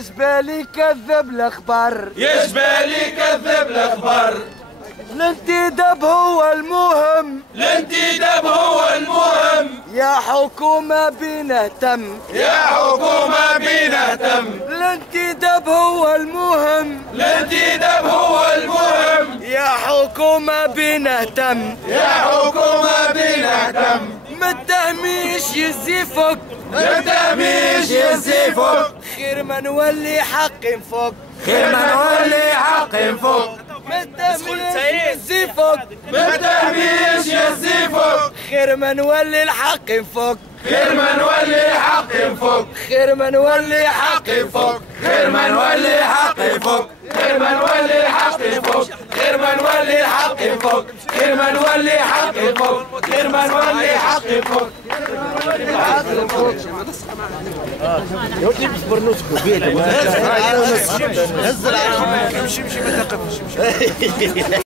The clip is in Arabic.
يجبالي كذب الاخبار، يجبالي كذب الاخبار. الانتداب هو المهم، الانتداب هو المهم. يا حكومة بنهتم، يا حكومة بنهتم. الانتداب هو المهم، الانتداب هو المهم. يا حكومة بنهتم، يا حكومة بنهتم. متهميش يزيفك، متهميش يزيفك. خير ما نولي حق نفك، خير ما نولي حق نفك. متهميش يزيفك، متهميش يزيفك. خير ما نولي الحق نفك، خير ما نولي حق نفك. خير ما نولي حق نفك. خير ما نولي حق نفك. خير ما نولي حق نفك. خير ما نولي حق نفك. خير ما نولي حق نفك. خير ما نولي حق نفك. هز العالم. امشي ما تقفش.